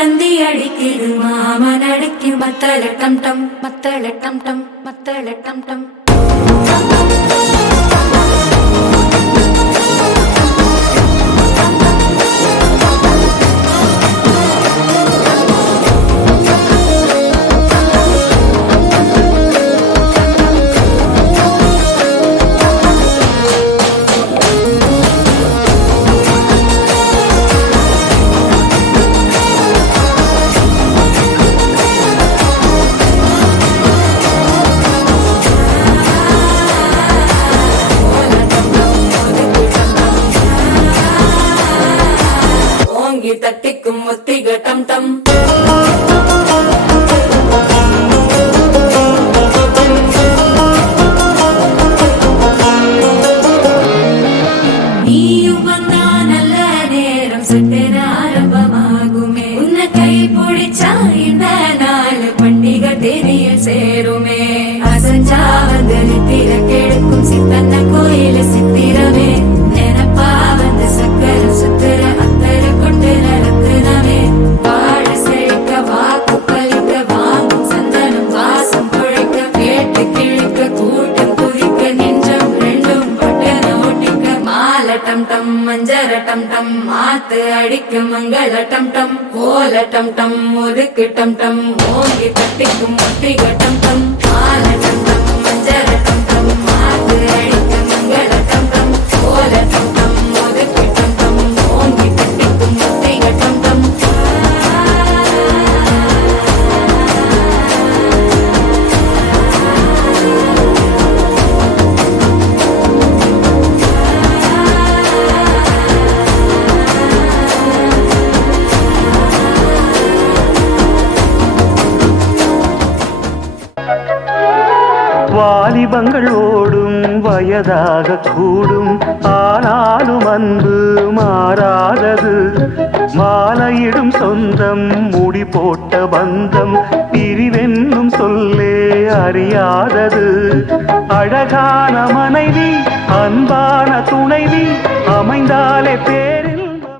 தந்தி அடிக்குது மாமன் அடிக்கு மத்தள டம் டம் மத்தள டம் டம் மத்தள டம் டம். தட்டிக்கும் ஒத்திக டம் டம். நீயும் வந்தா நல்ல நேரம் சட்டென ஆரம்பமாகுமே. உன்னை கை பிடிச்சா இந்த நாள் பண்டிகை தெரிய சேருமே. அசஞ்சா வந்து நித்திர கெடுக்கும் சித்தன்ன கோயில சித்திரமே. நினப்பா வந்து சக்கர சுத்திர டம் டம் மஞ்சர டம் டம் மாத்து அடிக்கு மங்கள டம் டம் கோல டம் டம் ஒதுக்கு டம் டம் ஓங்கி தட்டிக்கும் ஒத்திக டம் டம் மால டம் டம் மஞ்சர டம் டம் மாத்து அடிக்கு மங்கள டம் டம் கோல டம் டம் ஒதுக்கு டம் டம் ஓங்கி தட்டிக்கும் ஒத்திக டம் டம். வாலிபங்கள் ஓடும் வயதாக கூடும், ஆனாலும் அன்பு மாறாதது. மாலையிடும் சொந்தம் முடி போட்ட பந்தம் பிரிவென்னும் சொல்லே அறியாதது. அழகான மனைவி அன்பான துணைவி அமைந்தாலே